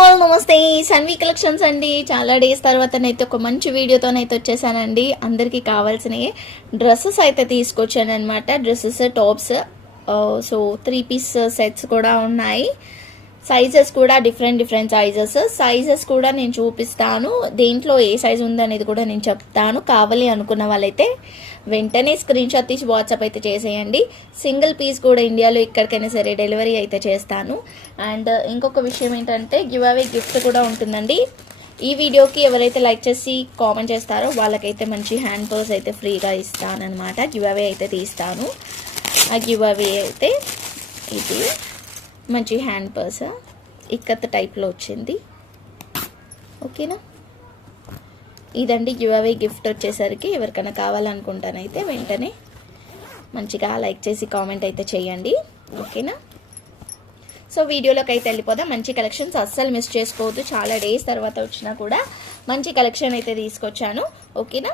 All నమస్తే. Sanvi collections అండి. చాలా డేస్ తర్వాత నైతే ఒక మంచి వీడియోతోనైతే వచ్చేసానండి. అందరికీ కావాల్సినవి డ్రెస్సెస్ అయితే తీసుకొచ్చాను అనమాట dresses tops so three piece sets కూడా ఉన్నాయి. సైజెస్ కూడా డిఫరెంట్ డిఫరెంట్ సైజెస్ సైజెస్ కూడా నేను చూపిస్తాను. దేంట్లో ఏ సైజ్ ఉందనేది కూడా నేను చెప్తాను. కావాలి అనుకున్న వాళ్ళైతే వెంటనే స్క్రీన్ షాట్ తీసి వాట్సాప్ అయితే చేసేయండి. సింగిల్ పీస్ కూడా ఇండియాలో ఎక్కడికైనా సరే డెలివరీ అయితే చేస్తాను. అండ్ ఇంకొక విషయం ఏంటంటే గివ్ అవే గిఫ్ట్ కూడా ఉంటుందండి. ఈ వీడియోకి ఎవరైతే లైక్ చేసి కామెంట్ చేస్తారో వాళ్ళకైతే మంచి హ్యాండ్ పర్స్ అయితే ఫ్రీగా ఇస్తానమాట గివ్ అవే అయితే తీస్తాను. ఆ గివ్ అవే అయితే ఇది. మంచి హ్యాండ్ పర్స్ ఇక్కత్ టైప్లో వచ్చింది. ఓకేనా? ఇదండి గివ్ గిఫ్ట్ వచ్చేసరికి ఎవరికైనా కావాలనుకుంటానైతే వెంటనే మంచిగా లైక్ చేసి కామెంట్ అయితే చేయండి. ఓకేనా? సో వీడియోలోకి అయితే వెళ్ళిపోదాం. మంచి కలెక్షన్స్ అస్సలు మిస్ చేసుకోవద్దు. చాలా డేస్ తర్వాత వచ్చినా కూడా మంచి కలెక్షన్ అయితే తీసుకొచ్చాను. ఓకేనా?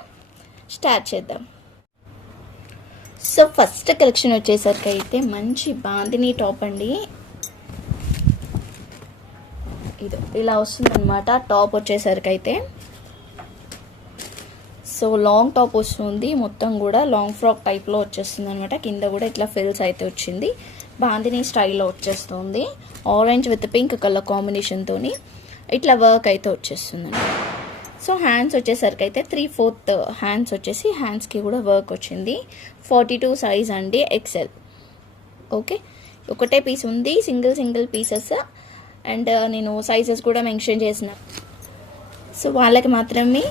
స్టార్ట్ చేద్దాం. సో ఫస్ట్ కలెక్షన్ వచ్చేసరికి అయితే మంచి బాందిని టాప్ అండి. ఇది ఇలా వస్తుందన్నమాట. టాప్ వచ్చేసరికి అయితే సో లాంగ్ టాప్ వస్తుంది. మొత్తం కూడా లాంగ్ ఫ్రాక్ టైప్లో వచ్చేస్తుంది అనమాట కింద కూడా ఇట్లా ఫిల్స్ అయితే వచ్చింది. బాందిని స్టైల్లో వచ్చేస్తుంది. ఆరెంజ్ విత్ పింక్ కలర్ కాంబినేషన్తో ఇట్లా వర్క్ అయితే వచ్చేస్తుంది సో హ్యాండ్స్ వచ్చేసరికి అయితే త్రీ ఫోర్త్ హ్యాండ్స్ వచ్చేసి హ్యాండ్స్కి కూడా వర్క్ వచ్చింది. ఫార్టీ టూ సైజ్ అండి ఎక్సెల్. ఓకే? ఒకటే పీస్ ఉంది. Single single pieces. And uh, నేను సైజెస్ కూడా మెన్షన్ చేసిన. సో వాళ్ళకి మాత్రమే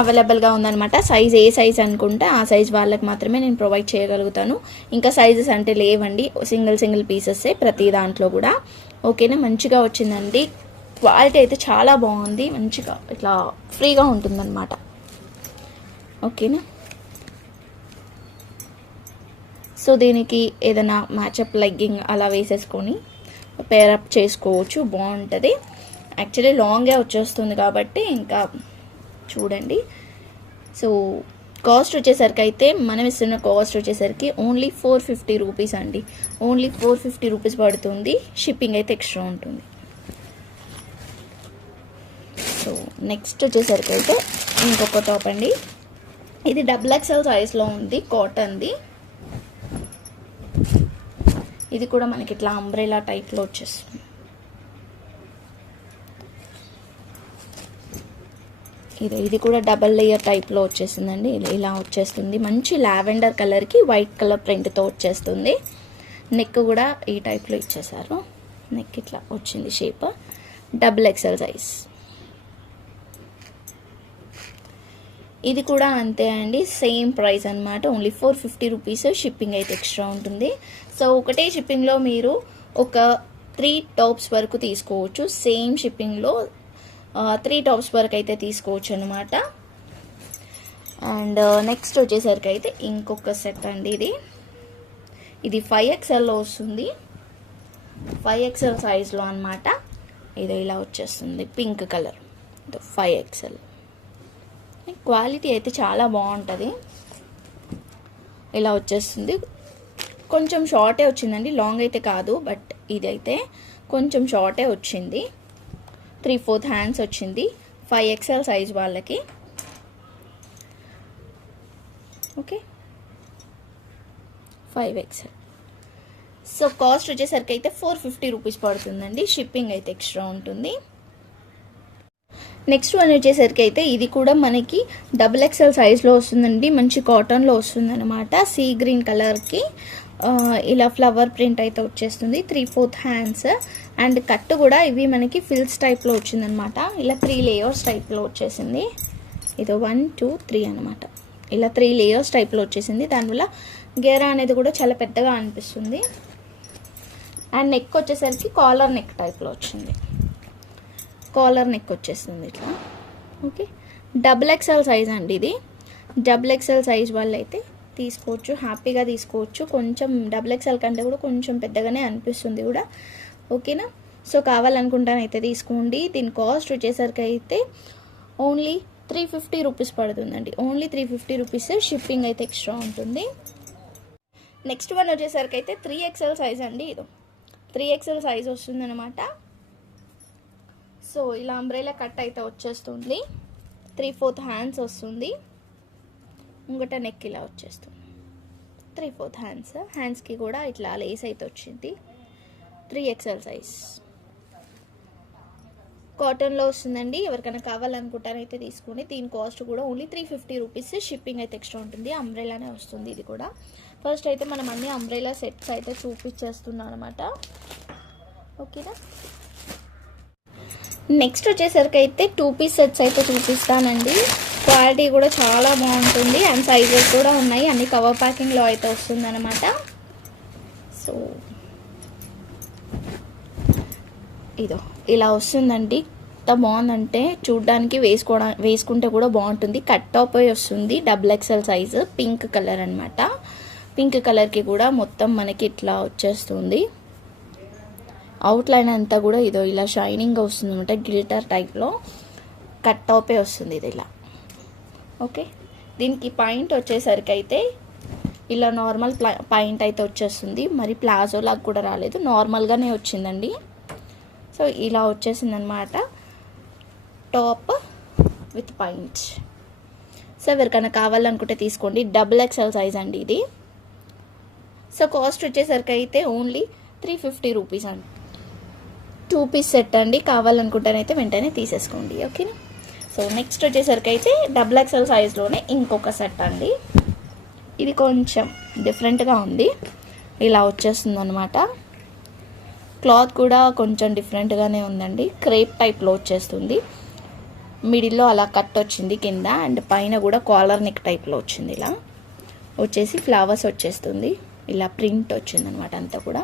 అవైలబుల్గా ఉందనమాట సైజ్ ఏ సైజ్ అనుకుంటే ఆ సైజ్ వాళ్ళకి మాత్రమే నేను ప్రొవైడ్ చేయగలుగుతాను. ఇంకా సైజెస్ అంటే లేవండి. సింగిల్ సింగిల్ పీసెస్సే ప్రతి దాంట్లో కూడా. ఓకేనా మంచిగా వచ్చిందండి. క్వాలిటీ అయితే చాలా బాగుంది. మంచిగా ఇట్లా ఫ్రీగా ఉంటుందన్నమాట. ఓకేనా సో దీనికి ఏదైనా మ్యాచప్ లెగ్గింగ్ అలా వేసేసుకొని పేరప్ చేసుకోవచ్చు బాగుంటుంది. యాక్చువల్లీ లాంగే వచ్చేస్తుంది కాబట్టి ఇంకా చూడండి. సో కాస్ట్ వచ్చేసరికి అయితే మనం ఇస్తున్న కాస్ట్ వచ్చేసరికి ఓన్లీ ఫోర్ ఫిఫ్టీ రూపీస్ అండి. ఓన్లీ ఫోర్ ఫిఫ్టీ రూపీస్ పడుతుంది. షిప్పింగ్ అయితే ఎక్స్ట్రా ఉంటుంది. సో నెక్స్ట్ వచ్చేసరికి అయితే ఇంకొక టాప్ అండి. ఇది డబుల్ ఎక్స్ఎల్ సైజ్లో ఉంది కాటన్ది ఇది కూడా మనకి ఇట్లా అంబ్రెలా టైప్లో వచ్చేస్తుంది. ఇది ఇది కూడా డబల్ లేయర్ టైప్లో వచ్చేసిందండి. ఇలా- ఇలా వచ్చేస్తుంది. మంచి లావెండర్ కలర్కి వైట్ కలర్ ప్రింట్తో వచ్చేస్తుంది. నెక్ కూడా ఈ టైప్లో ఇచ్చేసారు. నెక్ ఇట్లా వచ్చింది షేప్ డబుల్ ఎక్సెల్ సైజ్ ఇది కూడా అంతే అండి సేమ్ ప్రైస్ అనమాట only four fifty rupees shipping అయితే ఎక్స్ట్రా ఉంటుంది. సో ఒకటే షిప్పింగ్లో మీరు ఒక త్రీ టాప్స్ వరకు తీసుకోవచ్చు. సేమ్ షిప్పింగ్లో త్రీ టాప్స్ వరకు అయితే తీసుకోవచ్చు అనమాట అండ్ నెక్స్ట్ వచ్చేసరికి అయితే ఇంకొక సెట్ అండి ఇది. ఇది ఫైవ్ ఎక్స్ఎల్లో వస్తుంది. ఫైవ్ ఎక్స్ఎల్ సైజ్లో అనమాట ఇది ఇలా వచ్చేస్తుంది pink colour five XL quality అయితే చాలా బాగుంటుంది. ఇలా వచ్చేస్తుంది. కొంచెం షార్టే వచ్చిందండి. లాంగ్ అయితే కాదు బట్ ఇదైతే కొంచెం షార్టే వచ్చింది. త్రీ ఫోర్త్ హ్యాండ్స్ వచ్చింది. ఫైవ్ ఎక్స్ఎల్ సైజ్ వాళ్ళకి. Okay. Five XL. So cost వచ్చేసరికి అయితే ఫోర్ ఫిఫ్టీ రూపీస్ పడుతుందండి. షిప్పింగ్ అయితే ఎక్స్ట్రా ఉంటుంది. నెక్స్ట్ వన్ వచ్చేసరికి అయితే ఇది కూడా మనకి డబుల్ ఎక్స్ఎల్ సైజ్లో వస్తుందండి. మంచి కాటన్లో వస్తుంది అనమాట సీ గ్రీన్ కలర్కి ఇలా ఫ్లవర్ ప్రింట్ అయితే వచ్చేస్తుంది. Three fourth hands and cut కూడా ఇవి మనకి ఫిల్స్ టైప్లో వచ్చిందనమాట ఇలా త్రీ లేయర్స్ టైప్లో వచ్చేసింది. ఇది వన్ టూ త్రీ అనమాట ఇలా త్రీ లేయర్స్ టైప్లో వచ్చేసింది. దానివల్ల గేరా అనేది కూడా చాలా పెద్దగా అనిపిస్తుంది. అండ్ నెక్ వచ్చేసరికి కాలర్ నెక్ టైప్లో వచ్చింది. కాలర్ నెక్ వచ్చేస్తుంది ఇట్లా. ఓకే. డబుల్ ఎక్స్ఎల్ సైజ్ అండి ఇది. డబుల్ ఎక్స్ఎల్ సైజ్ వాళ్ళు అయితే తీసుకోవచ్చు. హ్యాపీగా తీసుకోవచ్చు. కొంచెం డబుల్ ఎక్స్ఎల్ కంటే కూడా కొంచెం పెద్దగానే అనిపిస్తుంది కూడా. ఓకేనా? సో కావాలనుకుంటానైతే తీసుకోండి. దీని కాస్ట్ వచ్చేసరికి అయితే ఓన్లీ త్రీ ఫిఫ్టీ రూపీస్ పడుతుందండి. Only three fifty rupees shipping అయితే ఎక్స్ట్రా ఉంటుంది. నెక్స్ట్ వన్ వచ్చేసరికి అయితే త్రీ ఎక్స్ఎల్ సైజ్ అండి ఇది. త్రీ ఎక్స్ఎల్ సైజ్ వస్తుందన్నమాట. సో ఇలా అంబ్రెలా కట్ అయితే వచ్చేస్తుంది. త్రీ ఫోర్త్ హ్యాండ్స్ వస్తుంది. ముంగట నెక్ ఇలా వచ్చేస్తుంది. త్రీ ఫోర్త్ హ్యాండ్స్ హ్యాండ్స్కి కూడా ఇట్లా లేస్ అయితే వచ్చింది. త్రీ ఎక్సెల్ సైజ్ కాటన్లో వస్తుందండి. ఎవరికైనా కావాలనుకుంటారైతే తీసుకుని దీని కాస్ట్ కూడా only three fifty rupees shipping అయితే ఎక్స్ట్రా ఉంటుంది. అంబ్రెలానే వస్తుంది ఇది కూడా. ఫస్ట్ అయితే మనం అన్ని అంబ్రెలా సెట్స్ అయితే చూపించేస్తున్నాం అనమాట ఓకేనా నెక్స్ట్ వచ్చేసరికి అయితే టూ పీస్ సెట్స్ అయితే చూపిస్తానండి. క్వాలిటీ కూడా చాలా బాగుంటుంది. అండ్ సైజెస్ కూడా ఉన్నాయి. అన్ని కవర్ ప్యాకింగ్లో అయితే వస్తుందన్నమాట. సో ఇదో ఇలా వస్తుందండి. ఎంత బాగుందంటే చూడ్డానికి వేసుకోవడా వేసుకుంటే కూడా బాగుంటుంది. కట్ టాప్ అయి వస్తుంది. Double XL size. Pink colour అనమాట పింక్ కలర్కి కూడా మొత్తం మనకి ఇట్లా వచ్చేస్తుంది. అవుట్లైన్ అంతా కూడా ఇదో ఇలా షైనింగ్గా వస్తుంది అనమాట గ్లిటర్ టైప్లో కట్ టాపే వస్తుంది ఇది ఇలా. ఓకే దీనికి పాయింట్ వచ్చేసరికి అయితే ఇలా నార్మల్ ప్లా పాయింట్ అయితే వచ్చేస్తుంది. మరి ప్లాజో లాగా కూడా రాలేదు. నార్మల్గానే వచ్చిందండి. సో ఇలా వచ్చేసిందనమాట టాప్ విత్ పాయింట్స్ సో ఎవరికైనా కావాలనుకుంటే తీసుకోండి. డబుల్ ఎక్స్ఎల్ సైజ్ అండి ఇది. సో కాస్ట్ వచ్చేసరికి అయితే ఓన్లీ త్రీ ఫిఫ్టీ రూపీస్ అండి. టూ పీస్ సెట్ అండి. కావాలనుకుంటేనైతే వెంటనే తీసేసుకోండి. ఓకేనా? సో నెక్స్ట్ వచ్చేసరికి అయితే డబుల్ ఎక్స్ఎల్ సైజ్లోనే ఇంకొక సెట్ అండి. ఇది కొంచెం డిఫరెంట్గా ఉంది. ఇలా వచ్చేస్తుంది అనమాట క్లాత్ కూడా కొంచెం డిఫరెంట్గానే ఉందండి. క్రేప్ టైప్లో వచ్చేస్తుంది. మిడిల్లో అలా కట్ వచ్చింది కింద అండ్ పైన కూడా కాలర్ నెక్ టైప్లో వచ్చింది ఇలా. వచ్చేసి ఫ్లవర్స్ వచ్చేస్తుంది. ఇలా ప్రింట్ వచ్చింది అనమాట అంతా కూడా.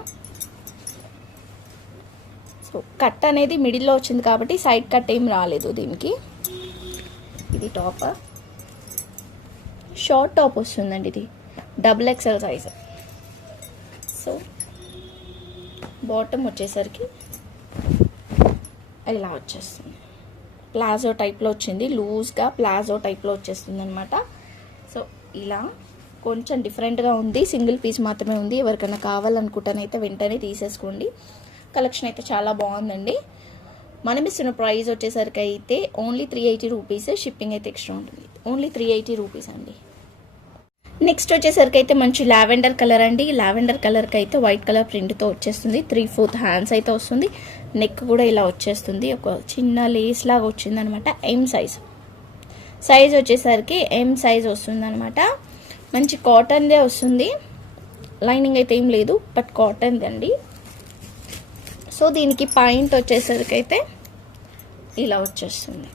కట్ అనేది మిడిల్లో వచ్చింది కాబట్టి సైడ్ కట్ ఏం రాలేదు దీనికి. ఇది టాప్ షార్ట్ టాప్ వస్తుందండి ఇది. Double XL size. So bottom వచ్చేసరికి ఇలా వచ్చేస్తుంది. ప్లాజో టైప్లో వచ్చింది. లూజ్గా ప్లాజో టైప్లో వచ్చేస్తుంది అనమాట సో ఇలా కొంచెం డిఫరెంట్గా ఉంది. సింగిల్ పీస్ మాత్రమే ఉంది. ఎవరికైనా కావాలనుకుంటానైతే వెంటనే తీసేసుకోండి. కలెక్షన్ అయితే చాలా బాగుందండి. మనం ఇస్తున్న ప్రైస్ వచ్చేసరికి అయితే only three eighty rupees shipping అయితే ఎక్స్ట్రా ఉంటుంది. ఓన్లీ త్రీ ఎయిటీ రూపీస్ అండి. నెక్స్ట్ వచ్చేసరికి అయితే మంచి లావెండర్ కలర్ అండి. లావెండర్ కలర్కి అయితే వైట్ కలర్ ప్రింట్తో వచ్చేస్తుంది. త్రీ ఫోర్త్ హ్యాండ్స్ అయితే వస్తుంది. నెక్ కూడా ఇలా వచ్చేస్తుంది. ఒక చిన్న లేస్ లాగా వచ్చింది అనమాట ఎం సైజ్ సైజ్ వచ్చేసరికి ఎం సైజ్ వస్తుంది అనమాట మంచి కాటన్దే వస్తుంది. లైనింగ్ అయితే ఏం లేదు బట్ కాటన్ది అండి సో దీనికి పాయింట్ వచ్చేసరికి అయితే ఇలా వచ్చేస్తుంది.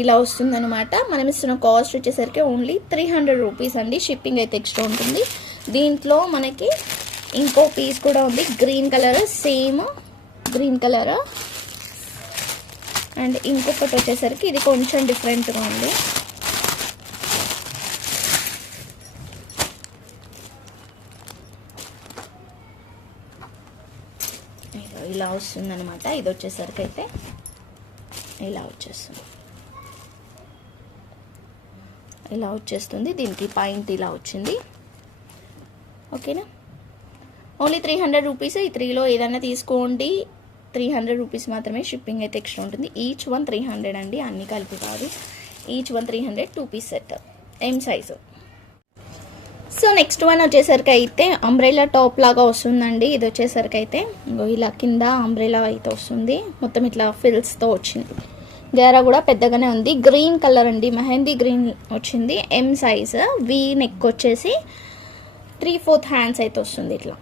ఇలా వస్తుంది అనమాట మనం ఇస్తున్న కాస్ట్ వచ్చేసరికి ఓన్లీ త్రీ హండ్రెడ్ రూపీస్ అండి. షిప్పింగ్ అయితే ఎక్స్ట్రా ఉంటుంది. దీంట్లో మనకి ఇంకో పీస్ కూడా ఉంది. Green colour same green colour and ఇంకొకటి వచ్చేసరికి ఇది కొంచెం డిఫరెంట్గా ఉంది. ఇలా వస్తుందనమాట ఇది వచ్చేసరికి అయితే ఇలా వచ్చేస్తుంది. ఇలా వచ్చేస్తుంది. దీనికి పాయింట్ ఇలా వచ్చింది. ఓకేనా? ఓన్లీ త్రీ హండ్రెడ్ రూపీస్ ఈ త్రీలో ఏదైనా తీసుకోండి. త్రీ హండ్రెడ్ రూపీస్ మాత్రమే షిప్పింగ్ అయితే ఎక్స్ట్రా ఉంటుంది. ఈచ్ వన్ త్రీ హండ్రెడ్ అండి. అన్ని కలిపి కాదు. Each one three hundred two piece set ఏం సైజు సో నెక్స్ట్ వన్ వచ్చేసరికి అయితే అంబ్రెలా టాప్ లాగా వస్తుందండి. ఇది వచ్చేసరికి అయితే ఇంకో ఇలా కింద అంబ్రెలా అయితే వస్తుంది. మొత్తం ఇట్లా ఫిల్స్తో వచ్చింది. గేరా కూడా పెద్దగానే ఉంది. గ్రీన్ కలర్ అండి. మెహందీ గ్రీన్ వచ్చింది. ఎం సైజ్ వి నెక్ వచ్చేసి త్రీ ఫోర్త్ హ్యాండ్స్ అయితే వస్తుంది ఇట్లా.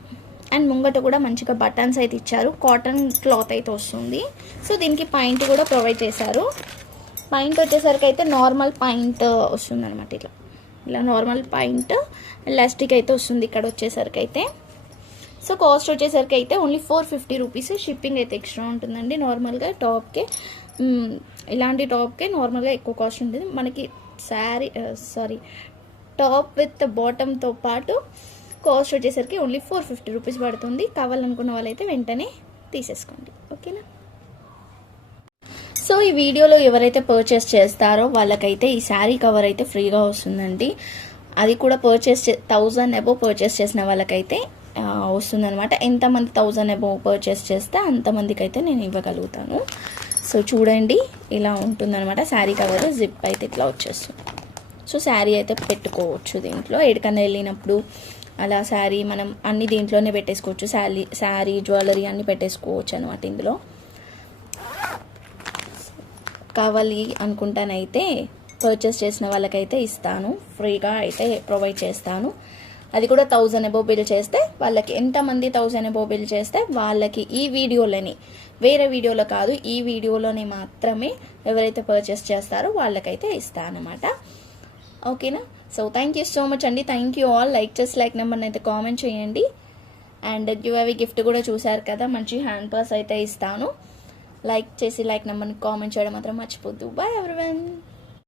అండ్ ముంగట కూడా మంచిగా బటన్స్ అయితే ఇచ్చారు. కాటన్ క్లాత్ అయితే వస్తుంది. సో దీనికి పాయింట్ కూడా ప్రొవైడ్ చేశారు. పాయింట్ వచ్చేసరికి అయితే నార్మల్ పాయింట్ వస్తుంది అనమాట ఇట్లా. ఇలా నార్మల్ పాయింట్ ఎలాస్టిక్ అయితే వస్తుంది ఇక్కడ వచ్చేసరికి అయితే సో కాస్ట్ వచ్చేసరికి అయితే only four fifty rupees shipping అయితే ఎక్స్ట్రా ఉంటుందండి. నార్మల్గా టాప్కి ఇలాంటి టాప్కే నార్మల్గా ఎక్కువ కాస్ట్ ఉంటుంది. మనకి శారీ సారీ టాప్ విత్ బాటమ్తో పాటు కాస్ట్ వచ్చేసరికి ఓన్లీ ఫోర్ ఫిఫ్టీ రూపీస్ పడుతుంది. కావాలనుకున్న వాళ్ళైతే వెంటనే తీసేసుకోండి. ఓకేనా సో ఈ వీడియోలో ఎవరైతే పర్చేస్ చేస్తారో వాళ్ళకైతే ఈ శారీ కవర్ అయితే ఫ్రీగా వస్తుందండి. అది కూడా పర్చేస్ చే థౌజండ్ అబోవ్ పర్చేస్ చేసిన వాళ్ళకైతే వస్తుందన్నమాట. ఎంతమంది థౌజండ్ అబోవ్ పర్చేస్ చేస్తే అంతమందికి అయితే నేను ఇవ్వగలుగుతాను. సో చూడండి ఇలా ఉంటుందన్నమాట. శారీ కవర్ జిప్ అయితే ఇట్లా వచ్చేస్తుంది. సో శారీ అయితే పెట్టుకోవచ్చు దీంట్లో. ఎక్కడికన్నా వెళ్ళినప్పుడు అలా శారీ మనం అన్ని దీంట్లోనే పెట్టేసుకోవచ్చు. శారీ శారీ జ్యువెలరీ అన్నీ పెట్టేసుకోవచ్చు అనమాట ఇందులో. కావాలి అనుకుంటానైతే పర్చేస్ చేసిన వాళ్ళకైతే ఇస్తాను. ఫ్రీగా అయితే ప్రొవైడ్ చేస్తాను. అది కూడా థౌజండ్ అబో బిల్ చేస్తే వాళ్ళకి ఎంతమంది థౌజండ్ అబో బిల్ చేస్తే వాళ్ళకి ఈ వీడియోలని వేరే వీడియోలో కాదు ఈ వీడియోలోనే మాత్రమే ఎవరైతే పర్చేస్ చేస్తారో వాళ్ళకైతే ఇస్తానమాట ఓకేనా? So thank you so much అండి. థ్యాంక్ యూ ఆల్ లైక్ చేసి లైక్ నెంబర్ని అయితే కామెంట్ చేయండి. అండ్ గివ్ అవి గిఫ్ట్ కూడా చూసారు కదా మంచి హ్యాండ్ పర్స్ అయితే ఇస్తాను. లైక్ చేసి లైక్ నెంబర్ని కామెంట్ చేయడం మాత్రం మర్చిపోద్దు. Bye everyone